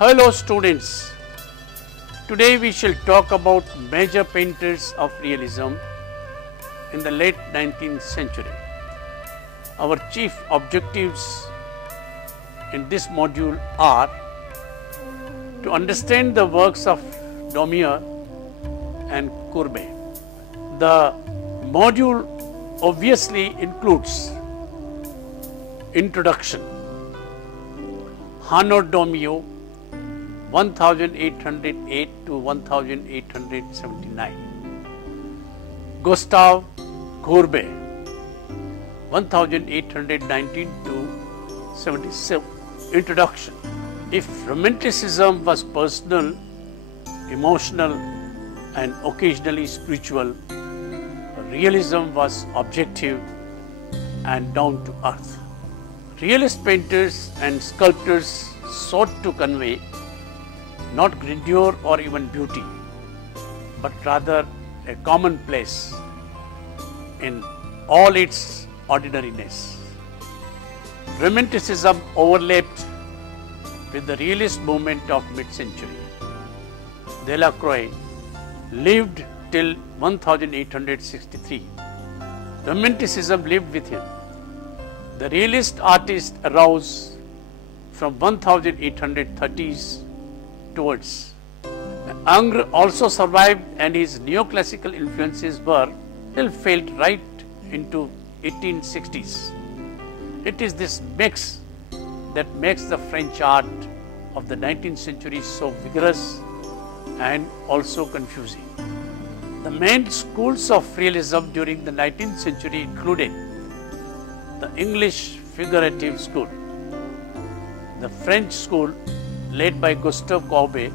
Hello students, today we shall talk about major painters of realism in the late 19th century. Our chief objectives in this module are to understand the works of Daumier and Courbet. The module obviously includes introduction, Arnaud Daumier 1808 to 1879, Gustave Courbet 1819 to 77. Introduction. If Romanticism was personal, emotional and occasionally spiritual, Realism was objective and down to earth. Realist painters and sculptors sought to convey not grandeur or even beauty, but rather a commonplace in all its ordinariness. Romanticism overlapped with the realist movement of mid-century. Delacroix lived till 1863. Romanticism lived with him. The realist artist arose from 1830s towards. Ingres also survived, and his neoclassical influences were still felt right into 1860s. It is this mix that makes the French art of the 19th century so vigorous and also confusing. The main schools of realism during the 19th century included the English figurative school, the French school led by Gustave Courbet,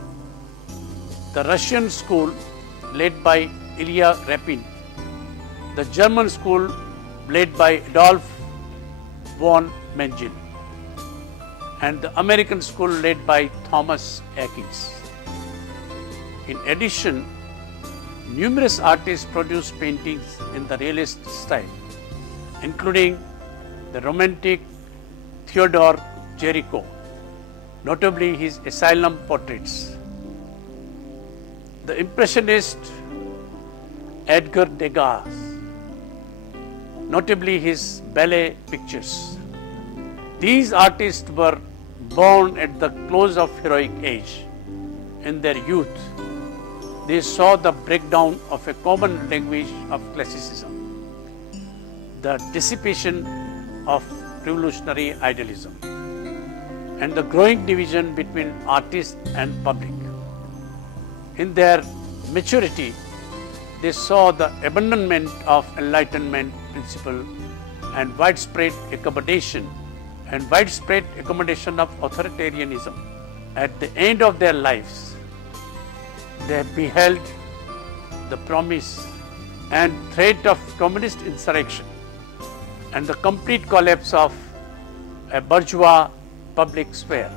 the Russian school led by Ilya Repin, the German school led by Adolf von Mengele, and the American school led by Thomas Atkins. In addition, numerous artists produced paintings in the realist style, including the romantic Theodore Géricault, notably his asylum portraits, the impressionist Edgar Degas, notably his ballet pictures. These artists were born at the close of heroic age. In their youth, they saw the breakdown of a common language of classicism, the dissipation of revolutionary idealism, and the growing division between artist and public. In their maturity, they saw the abandonment of Enlightenment principle and widespread accommodation of authoritarianism. At the end of their lives, they beheld the promise and threat of communist insurrection and the complete collapse of a bourgeois public sphere.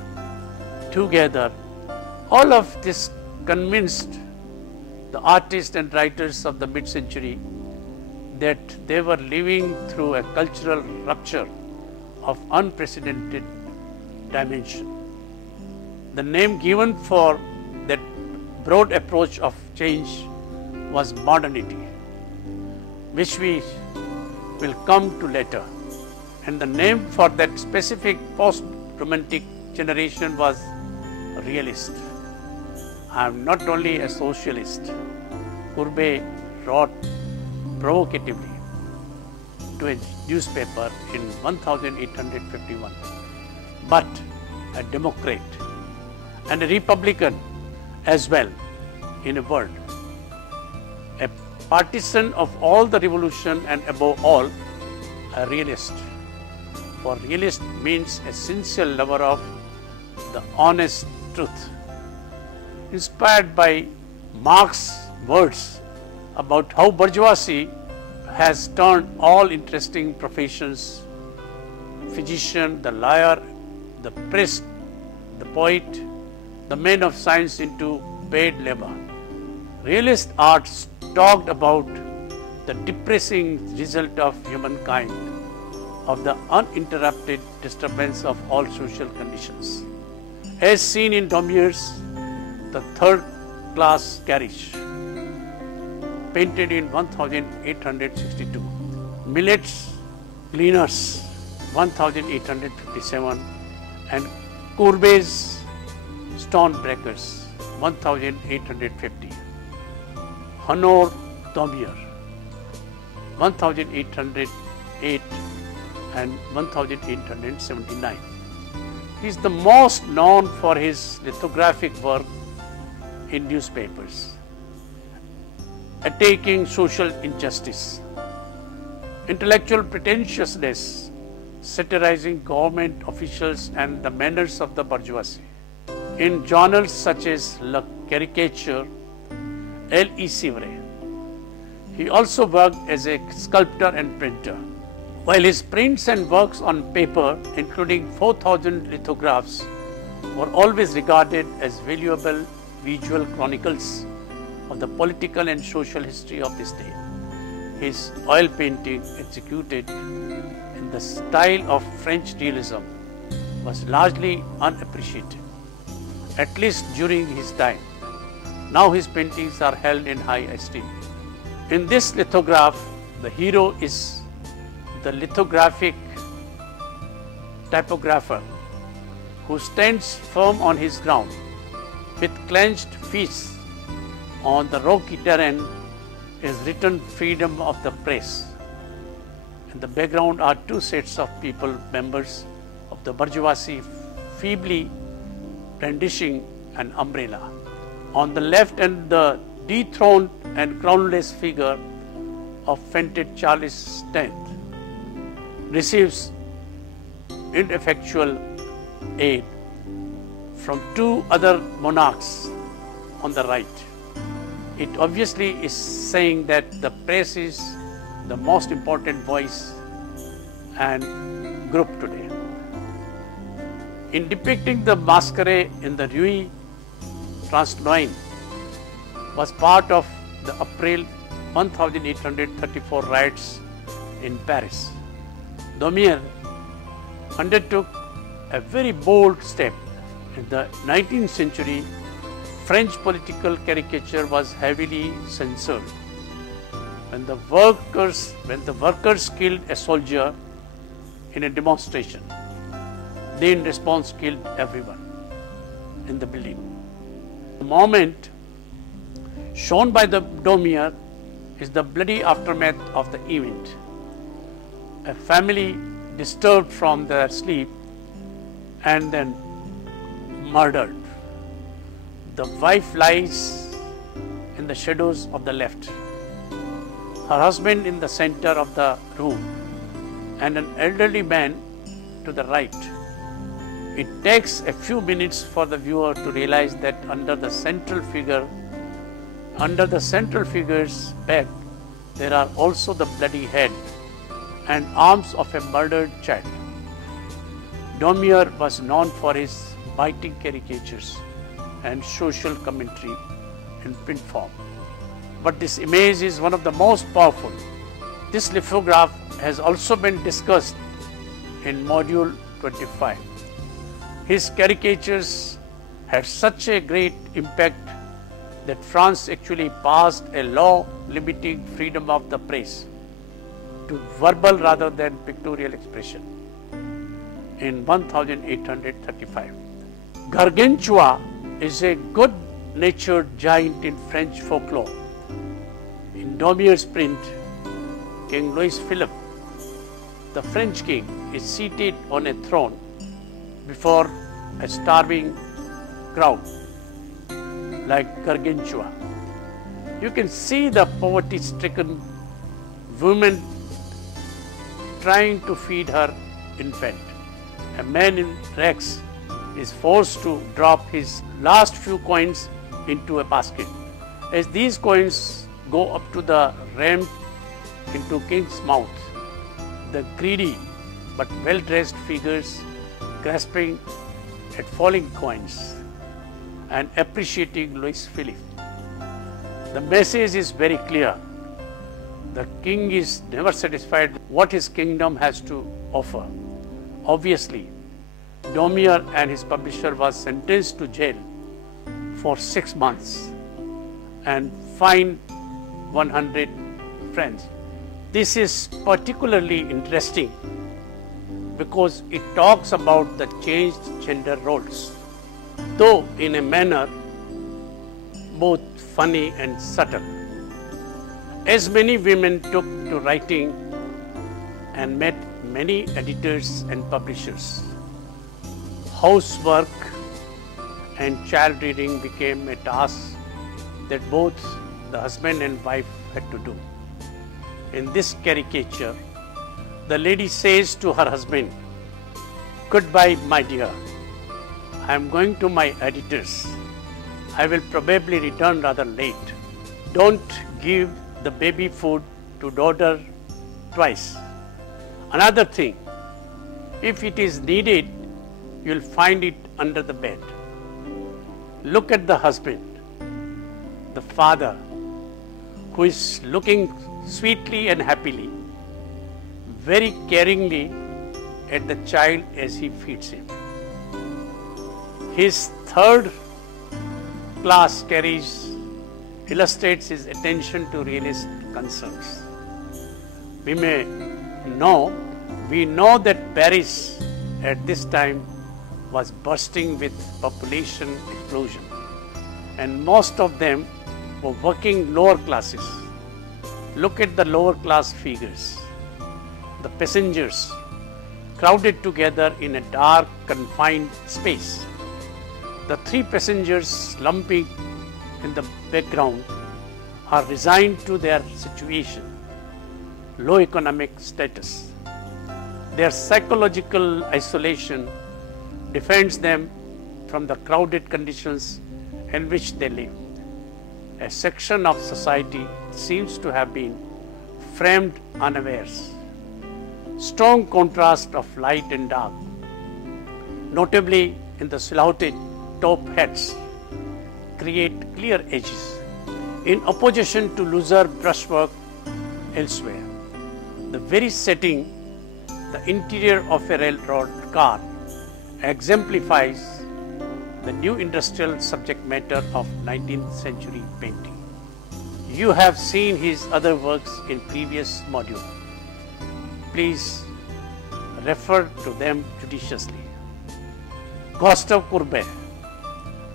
Together, all of this convinced the artists and writers of the mid-century that they were living through a cultural rupture of unprecedented dimension. The name given for that broad approach of change was modernity, which we will come to later, and the name for that specific post-romantic generation was realist. I am not only a socialist, Courbet wrote provocatively to a newspaper in 1851, but a Democrat and a Republican as well, in a word, a partisan of all the revolution and above all, a realist. For realist means a sincere lover of the honest truth. Inspired by Marx's words about how bourgeoisie has turned all interesting professions, physician, the lawyer, the priest, the poet, the man of science into paid labor. Realist art talked about the depressing result of humankind, of the uninterrupted disturbance of all social conditions. as seen in Domier's The Third Class Carriage, painted in 1862. Millet's Gleaners, 1857, and Courbet's Stonebreakers, 1850. Honor Daumier, 1808 and 1879. He is the most known for his lithographic work in newspapers, attacking social injustice, intellectual pretentiousness, satirizing government officials and the manners of the bourgeoisie. In journals such as La Caricature, L'Isivre. He also worked as a sculptor and printer. While his prints and works on paper, including 4,000 lithographs, were always regarded as valuable visual chronicles of the political and social history of this day, his oil painting, executed in the style of French Realism, was largely unappreciated, at least during his time. Now his paintings are held in high esteem. In this lithograph, the hero is the lithographic typographer who stands firm on his ground with clenched fists. On the rocky terrain is written freedom of the press. In the background are two sets of people, members of the bourgeoisie, feebly brandishing an umbrella. On the left, and the dethroned and crownless figure of fainted Charles X receives ineffectual aid from two other monarchs on the right. It obviously is saying that the press is the most important voice and group today. In depicting the masquerade in the Rue Transnonain was part of the April 1834 riots in Paris. Daumier undertook a very bold step. In the 19th century, French political caricature was heavily censored. When the workers killed a soldier in a demonstration, they in response killed everyone in the building. The moment shown by the Daumier is the bloody aftermath of the event. A family disturbed from their sleep and then murdered. The wife lies in the shadows of the left, her husband in the center of the room, and an elderly man to the right. It takes a few minutes for the viewer to realize that under the central figure's back, there are also the bloody head and arms of a murdered child. Daumier was known for his biting caricatures and social commentary in print form. But this image is one of the most powerful. This lithograph has also been discussed in Module 25. His caricatures had such a great impact that France actually passed a law limiting freedom of the press to verbal rather than pictorial expression in 1835. Gargantua is a good-natured giant in French folklore. In Daumier's print, King Louis Philippe, the French king, is seated on a throne before a starving crowd like Gargantua. You can see the poverty-stricken woman trying to feed her infant. A man in rags is forced to drop his last few coins into a basket. As these coins go up to the ram into king's mouth, the greedy but well-dressed figures grasping at falling coins and appreciating Louis Philippe. The message is very clear. The king is never satisfied with what his kingdom has to offer. Obviously, Daumier and his publisher was sentenced to jail for 6 months and fined 100 francs. This is particularly interesting because it talks about the changed gender roles, though in a manner both funny and subtle. As many women took to writing and met many editors and publishers, housework and child rearing became a task that both the husband and wife had to do. In this caricature, the lady says to her husband, "Goodbye, my dear. I am going to my editors. I will probably return rather late. Don't give the baby food to daughter twice. Another thing, if it is needed, you will find it under the bed." Look at the husband, the father, who is looking sweetly and happily, very caringly at the child as he feeds him. His third class carriage illustrates his attention to realist concerns. We know that Paris at this time was bursting with population explosion, and most of them were working lower classes. Look at the lower class figures, the passengers crowded together in a dark, confined space. The three passengers slumping in the background are resigned to their situation, low economic status. Their psychological isolation defends them from the crowded conditions in which they live. A section of society seems to have been framed unawares. Strong contrast of light and dark, notably in the slouted top hats, create clear edges, in opposition to looser brushwork elsewhere. The very setting, the interior of a railroad car, exemplifies the new industrial subject matter of 19th century painting. You have seen his other works in previous module. Please refer to them judiciously. Gustave Courbet,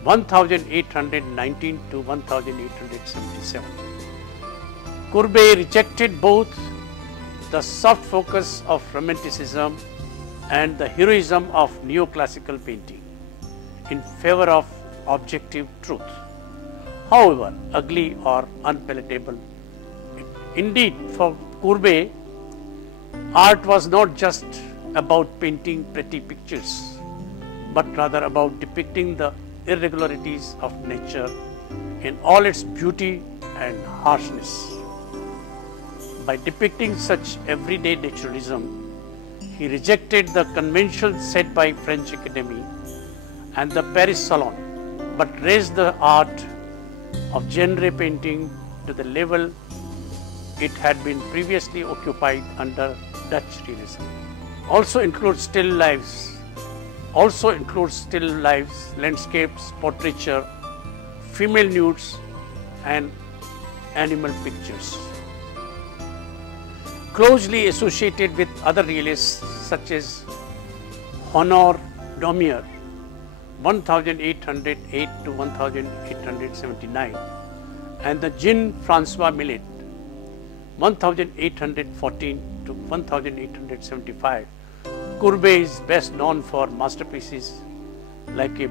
1819 to 1877. Courbet rejected both the soft focus of Romanticism and the heroism of neoclassical painting in favor of objective truth, however ugly or unpalatable. Indeed, for Courbet, art was not just about painting pretty pictures, but rather about depicting the irregularities of nature in all its beauty and harshness. By depicting such everyday naturalism, he rejected the conventions set by French Academy and the Paris Salon, but raised the art of genre painting to the level it had been previously occupied under Dutch Realism. Also includes still lives, landscapes, portraiture, female nudes, and animal pictures. Closely associated with other realists such as Honor Daumier, 1808 to 1879, and the Jean-François Millet, 1814 to 1875, Courbet is best known for masterpieces like a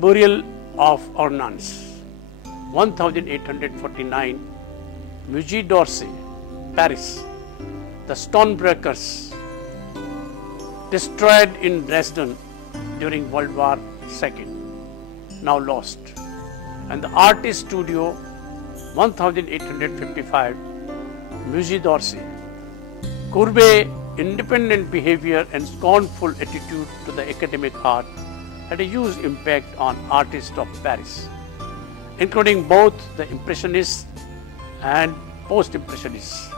Burial of Ornans, 1849, Musée d'Orsay, Paris, the Stonebreakers, destroyed in Dresden during World War II, now lost, and the Artist Studio, 1855, Musée d'Orsay. Courbet's independent behavior and scornful attitude to the academic art had a huge impact on artists of Paris, including both the Impressionists and Post-Impressionists.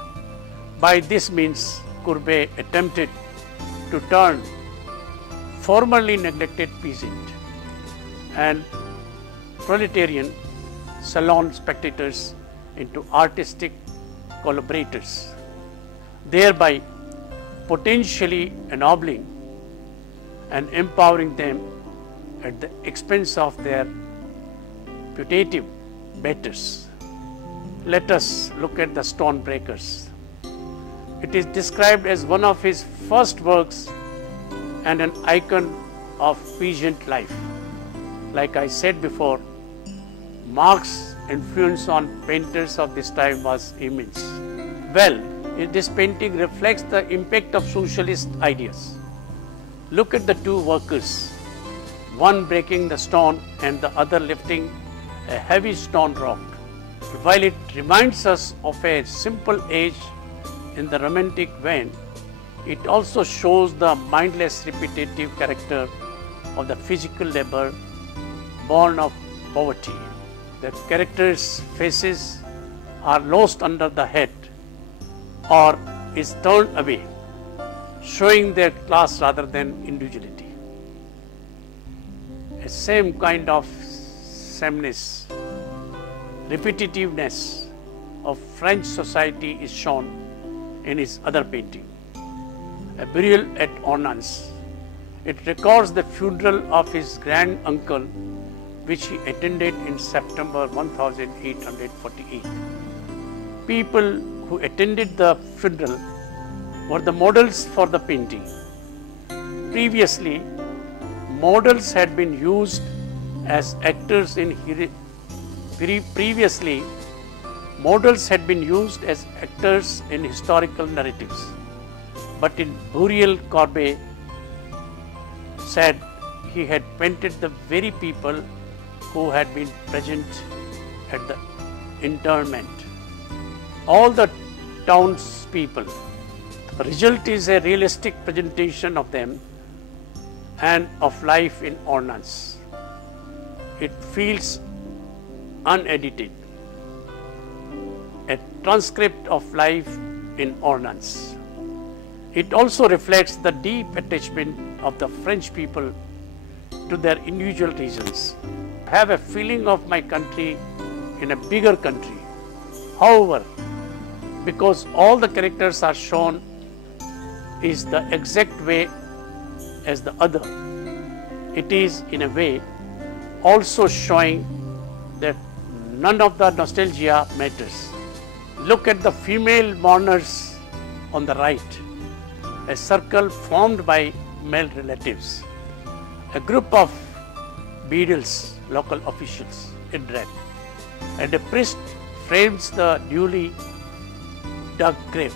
By this means, Courbet attempted to turn formerly neglected peasant and proletarian salon spectators into artistic collaborators, thereby potentially ennobling and empowering them at the expense of their putative betters. Let us look at the Stone Breakers. It is described as one of his first works and an icon of peasant life. Like I said before, Marx's influence on painters of this time was immense. Well, this painting reflects the impact of socialist ideas. Look at the two workers, one breaking the stone and the other lifting a heavy stone rock. While it reminds us of a simple age in the romantic vein, it also shows the mindless repetitive character of the physical labor born of poverty. The characters' faces are lost under the head or is turned away, showing their class rather than individuality. A same kind of sameness, repetitiveness of French society is shown in his other painting, A Burial at Ornans. It records the funeral of his grand uncle, which he attended in September 1848. People who attended the funeral were the models for the painting. Previously, models had been used as actors in historical narratives. But in Burial, Courbet said he had painted the very people who had been present at the interment. All the townspeople. The result is a realistic presentation of them and of life in Ornans. It feels unedited, a transcript of life in Ornans. It also reflects the deep attachment of the French people to their individual regions. I have a feeling of my country in a bigger country. However, because all the characters are shown is the exact way as the other, it is in a way also showing that none of the nostalgia matters. Look at the female mourners on the right, a circle formed by male relatives, a group of beadles, local officials in red, and a priest frames the newly dug grave,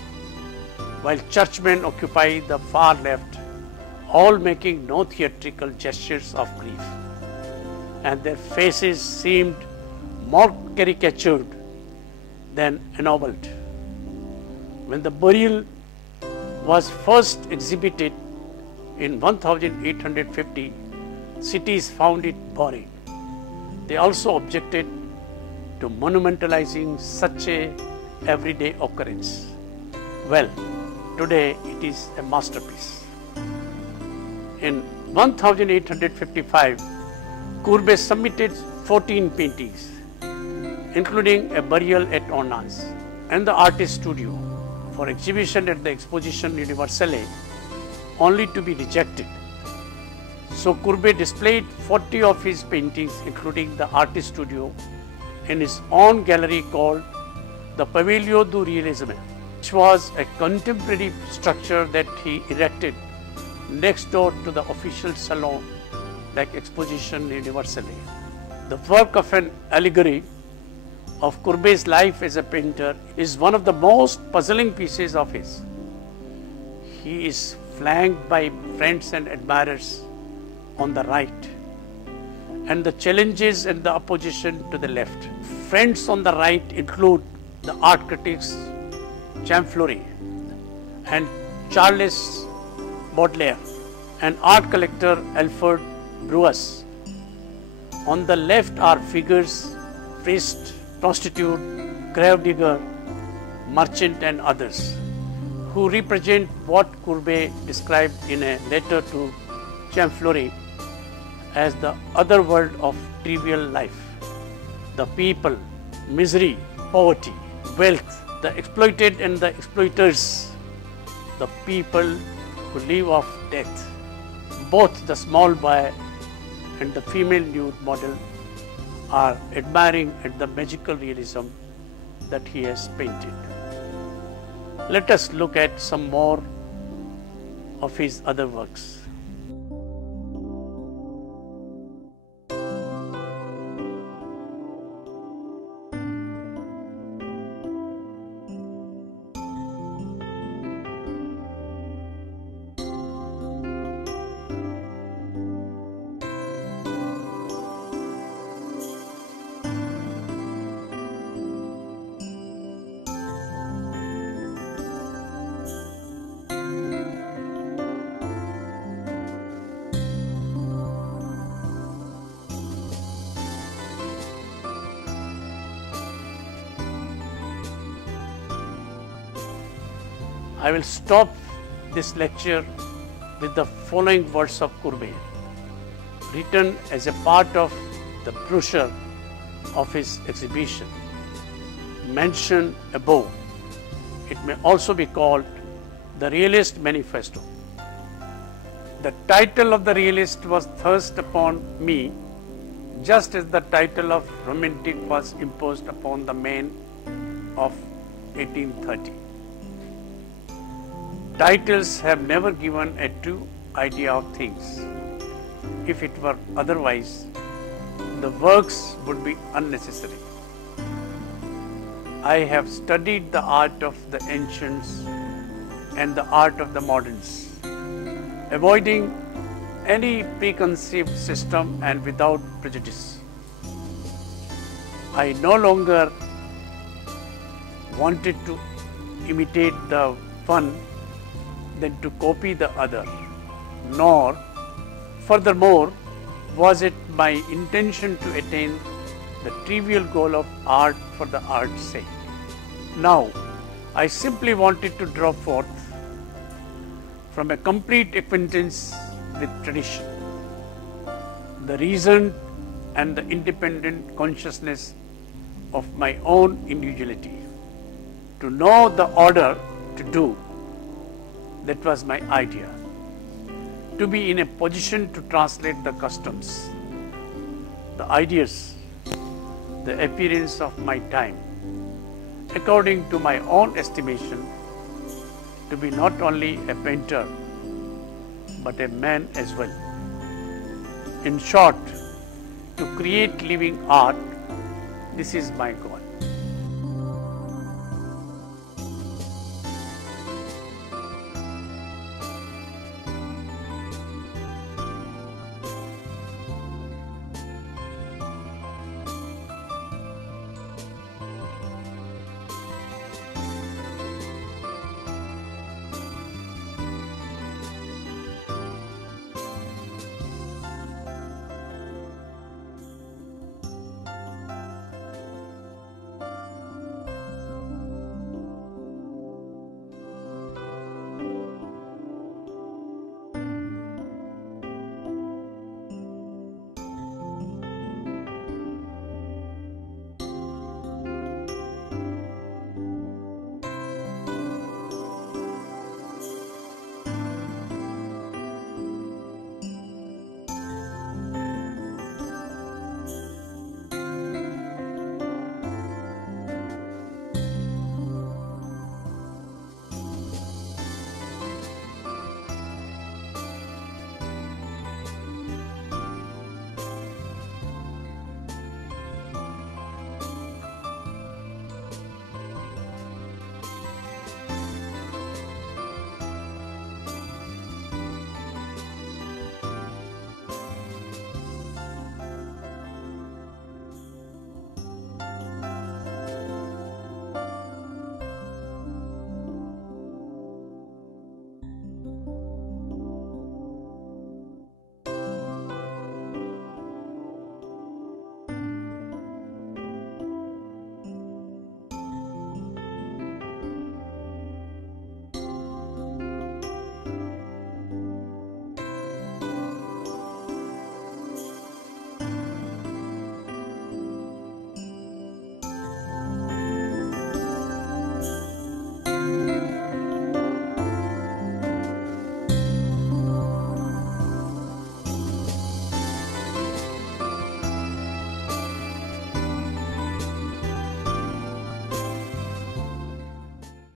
while churchmen occupy the far left, all making no theatrical gestures of grief, and their faces seemed more caricatured than ennobled. When the burial was first exhibited in 1850, cities found it boring. They also objected to monumentalizing such a everyday occurrence. Well, today it is a masterpiece. In 1855, Courbet submitted 14 paintings, including A Burial at Ornans and the Artist Studio, for exhibition at the Exposition Universelle, only to be rejected. So Courbet displayed 40 of his paintings, including the Artist Studio, in his own gallery called the Pavillon du Realisme, which was a contemporary structure that he erected next door to the official salon like Exposition Universelle. The work of an allegory of Courbet's life as a painter is one of the most puzzling pieces of his. He is flanked by friends and admirers on the right, and the challenges and the opposition to the left. Friends on the right include the art critics Champfleury and Charles Baudelaire, and art collector Alfred Breuss. On the left are figures, priest, prostitute, gravedigger, merchant and others, who represent what Courbet described in a letter to chamflore as the other world of trivial life. The people, misery, poverty, wealth, the exploited and the exploiters, the people who live off death. Both the small boy and the female nude model are admiring at the magical realism that he has painted. Let us look at some more of his other works. I will stop this lecture with the following words of Courbet, written as a part of the brochure of his exhibition. Mentioned above, it may also be called the Realist Manifesto. The title of the Realist was thrust upon me just as the title of Romantic was imposed upon the men of 1830. Titles have never given a true idea of things. If it were otherwise, the works would be unnecessary. I have studied the art of the ancients and the art of the moderns, avoiding any preconceived system and without prejudice. I no longer wanted to imitate the one than to copy the other, nor furthermore was it my intention to attain the trivial goal of art for the art's sake. Now, I simply wanted to draw forth from a complete acquaintance with tradition the reason and the independent consciousness of my own individuality, to know the order to do. That was my idea, to be in a position to translate the customs, the ideas, the appearance of my time, according to my own estimation, to be not only a painter, but a man as well. In short, to create living art, this is my goal.